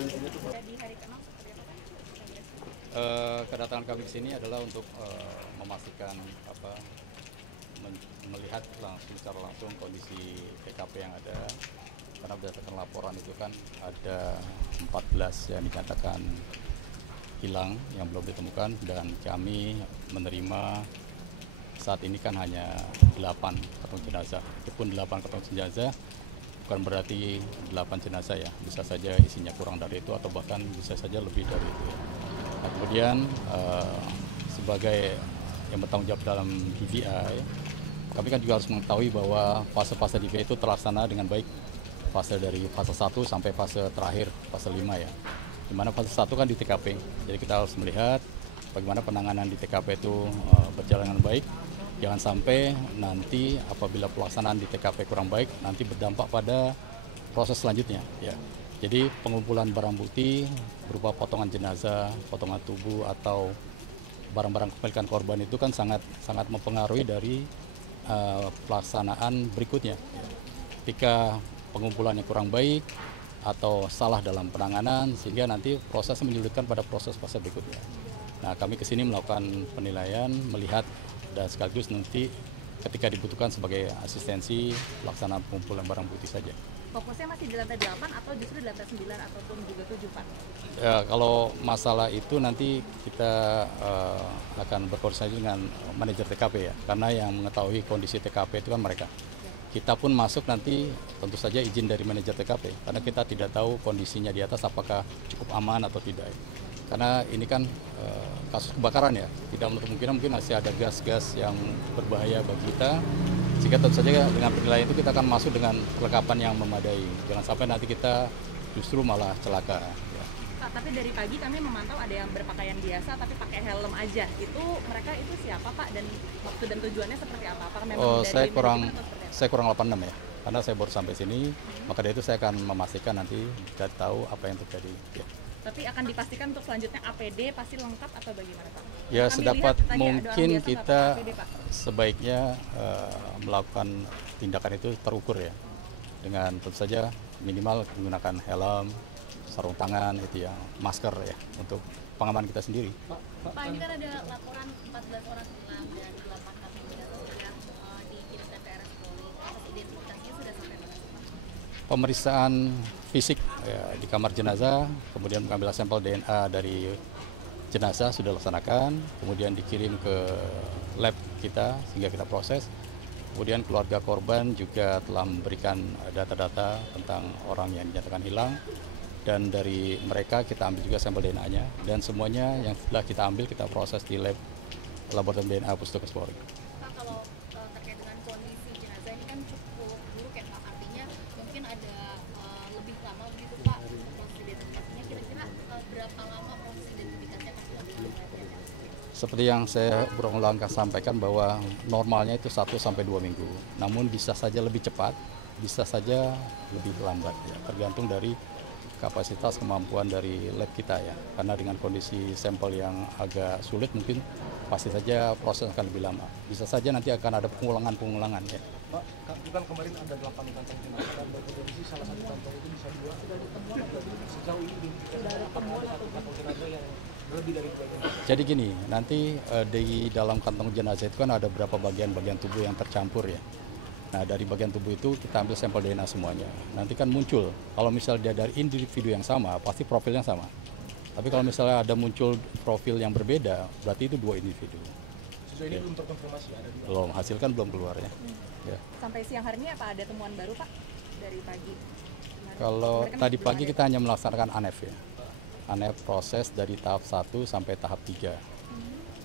Di hari ke-6 seperti apa Pak? Kedatangan kami ke sini adalah untuk memastikan melihat secara langsung kondisi TKP yang ada, karena berdasarkan laporan itu kan ada 14 yang dinyatakan hilang yang belum ditemukan, dan kami menerima saat ini kan hanya 8 kantong jenazah. Itu pun 8 kantong jenazah bukan berarti 8 jenazah ya, bisa saja isinya kurang dari itu atau bahkan bisa saja lebih dari itu ya. Nah, kemudian sebagai yang bertanggung jawab dalam DVI, kami kan juga harus mengetahui bahwa fase-fase DVI itu terlaksana dengan baik, dari fase 1 sampai fase terakhir, fase 5 ya. Di mana fase 1 kan di TKP, jadi kita harus melihat bagaimana penanganan di TKP itu berjalan dengan baik. Jangan sampai nanti apabila pelaksanaan di TKP kurang baik, nanti berdampak pada proses selanjutnya ya. Jadi pengumpulan barang bukti berupa potongan jenazah, potongan tubuh atau barang-barang kepemilikan korban itu kan sangat mempengaruhi dari pelaksanaan berikutnya. Ketika pengumpulannya kurang baik atau salah dalam penanganan, sehingga nanti proses menyulitkan pada proses fase berikutnya. Nah, kami ke sini melakukan penilaian, melihat, dan sekaligus nanti ketika dibutuhkan sebagai asistensi pelaksanaan pengumpulan barang bukti saja. Fokusnya masih di lantai 8 atau justru di lantai 9 ataupun juga 7 Pak? Ya, kalau masalah itu nanti kita akan berkoordinasi dengan manajer TKP ya, karena yang mengetahui kondisi TKP itu kan mereka. Kita pun masuk nanti tentu saja izin dari manajer TKP, karena kita tidak tahu kondisinya di atas apakah cukup aman atau tidak. Karena ini kan kasus kebakaran ya, tidak menutup kemungkinan mungkin masih ada gas-gas yang berbahaya bagi kita, sehingga tentu saja dengan penilaian itu kita akan masuk dengan kelengkapan yang memadai. Jangan sampai nanti kita justru malah celaka. Ya. Pak, tapi dari pagi kami memantau ada yang berpakaian biasa tapi pakai helm aja. Itu mereka itu siapa Pak, dan maksud dan tujuannya seperti apa? Apakah memang saya kurang 86 ya, karena saya baru sampai sini, maka dari itu saya akan memastikan nanti kita tahu apa yang terjadi. Ya. Tapi akan dipastikan untuk selanjutnya APD pasti lengkap atau bagaimana Pak? Ya, Kami sedapat lihat, mungkin kita APD, Pak. sebaiknya melakukan tindakan itu terukur ya, dengan tentu saja minimal menggunakan helm, sarung tangan gitu ya, masker ya, untuk pengaman kita sendiri. Pak, ini kan ada laporan 14 orang hilang dan 8 kantong jenazah sudah dikirim ke RS Polri. Proses identifikasinya sudah sampai mana? Pemeriksaan fisik ya, di kamar jenazah, kemudian mengambil sampel DNA dari jenazah sudah dilaksanakan, kemudian dikirim ke lab kita sehingga kita proses. Kemudian keluarga korban juga telah memberikan data-data tentang orang yang dinyatakan hilang, dan dari mereka kita ambil juga sampel DNA-nya, dan semuanya yang setelah kita ambil kita proses di lab laboratorium DNA Puskesmas Polri. Pak, kalau terkait dengan kondisi jenazah ini kan cukup buruk ya Pak, artinya mungkin ada lebih lama begitu Pak untuk proses identifikasinya. Kira-kira berapa lama proses identifikasi akan dilakukan? Seperti yang saya berulang kali sampaikan bahwa normalnya itu 1-2 minggu, namun bisa saja lebih cepat, bisa saja lebih lambat ya, tergantung dari kapasitas kemampuan dari lab kita ya, karena dengan kondisi sampel yang agak sulit mungkin pasti saja proses akan lebih lama, bisa saja nanti akan ada pengulangan ya. Pak, kan kemarin ada 8 kantong jenazah dan berkondisi salah satu kantong itu bisa dua, sudah ditemukan atau sejauh ini sudah ada temuan atau kantong jenazah yang lebih dari 2 jenazah. Jadi gini, nanti di dalam kantong jenazah itu kan ada beberapa bagian-bagian tubuh yang tercampur ya. Nah, dari bagian tubuh itu kita ambil sampel DNA semuanya. Nanti kan muncul, kalau misalnya dia dari individu yang sama, pasti profilnya sama. Tapi kalau misalnya ada muncul profil yang berbeda, berarti itu 2 individu. Sejauh ini belum terkonfirmasi ada di Belum, hasil kan belum keluar ya. Ya. Sampai siang hari ini apa ada temuan baru Pak dari pagi? Kalau Kemarin kan tadi belum pagi ada. kita hanya melaksanakan ANEF ya. ANEF proses dari tahap 1 sampai tahap 3.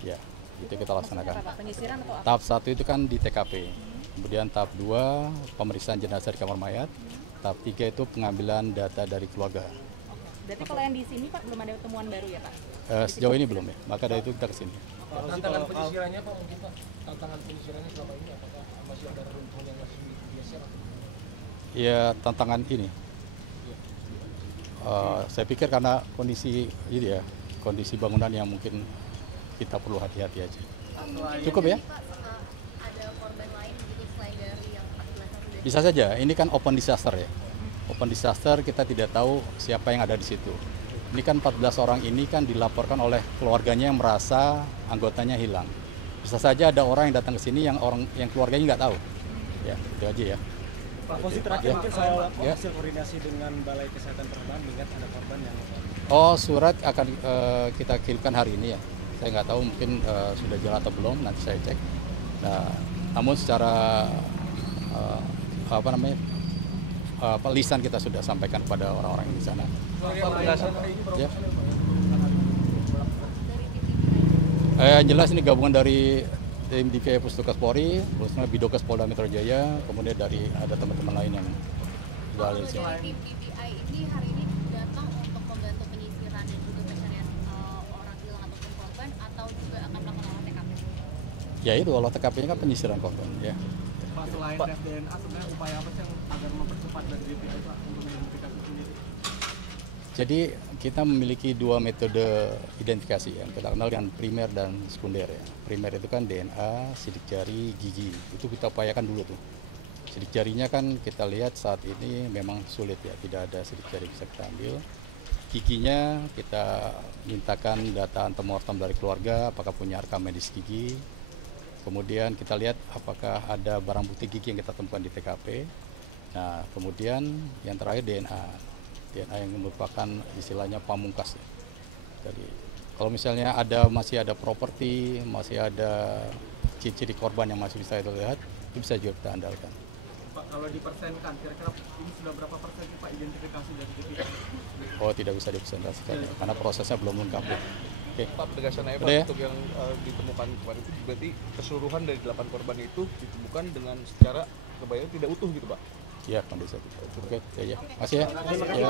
Ya, itu kita Maksudnya laksanakan. apa, Pak? Penyisiran atau apa? Tahap 1 itu kan di TKP. Kemudian tahap 2 pemeriksaan jenazah di kamar mayat. Tahap 3 itu pengambilan data dari keluarga. Berarti kalau yang di sini Pak belum ada temuan baru ya Pak? Sejauh ini belum ya, maka dari itu kita kesini. tantangan penyisirannya Pak, mungkin Pak, tantangan penyisirannya selama ini apakah masih ada runtuhan yang masih digeser atau Ya, tantangan ini. Saya pikir karena kondisi ini ya, kondisi bangunan yang mungkin kita perlu hati-hati aja. Cukup ya? Pak, ada korban lain begitu selain dari yang 14 yang sudah Bisa saja, ini kan open disaster ya. open disaster kita tidak tahu siapa yang ada di situ. Ini kan 14 orang ini kan dilaporkan oleh keluarganya yang merasa anggotanya hilang. Bisa saja ada orang yang datang ke sini yang keluarganya nggak tahu. Ya, itu aja ya. Pak Posisi terakhir mungkin soal hasil koordinasi dengan Balai Kesehatan Penerbangan mengingat ada korban yang Surat akan kita kirimkan hari ini ya. Saya nggak tahu mungkin sudah jalan atau belum, nanti saya cek. Nah, namun secara lisan kita sudah sampaikan kepada orang-orang di sana. Ya. Jelas ini gabungan dari tim DPI Pustukas Polri, terusnya Bidokes Polda Metro Jaya, kemudian dari ada teman-teman lain yang sudah ada di sini. Dari tim DPI ini hari ini datang untuk membantu penyisiran dan juga pencarian orang hilang ataupun korban, atau juga akan melakukan olah TKP? Ya itu olah TKP-nya kan penyisiran korban ya. Pak, selain tes DNA, sebenarnya upaya apa sih yang agar mempercepat dari DPI Pak untuk mengidentifikasi sendiri? Jadi kita memiliki dua metode identifikasi yang kita kenal dengan primer dan sekunder ya. Primer itu kan DNA, sidik jari, gigi. Itu kita upayakan dulu tuh. Sidik jarinya kan kita lihat saat ini memang sulit ya, tidak ada sidik jari bisa kita ambil. Giginya kita mintakan data antemortem dari keluarga, apakah punya rekam medis gigi. Kemudian kita lihat apakah ada barang bukti gigi yang kita temukan di TKP. Nah, kemudian yang terakhir DNA yang merupakan istilahnya pamungkas ya. Jadi kalau misalnya masih ada properti, masih ada ciri-ciri korban yang masih bisa kita lihat, itu bisa juga kita andalkan. Pak, kalau dipersenkan, kira-kira ini sudah berapa persen sih Pak identifikasi dari DPI? Oh, tidak bisa dipresentasikan ya, karena prosesnya belum lengkap. Oke. Pak, penegasan Pak Udah ya? untuk yang ditemukan kemarin itu berarti keseluruhan dari 8 korban itu ditemukan dengan secara kebayang tidak utuh gitu Pak? Ya, kondisi itu. Oke, ya. Masih ya. Ya.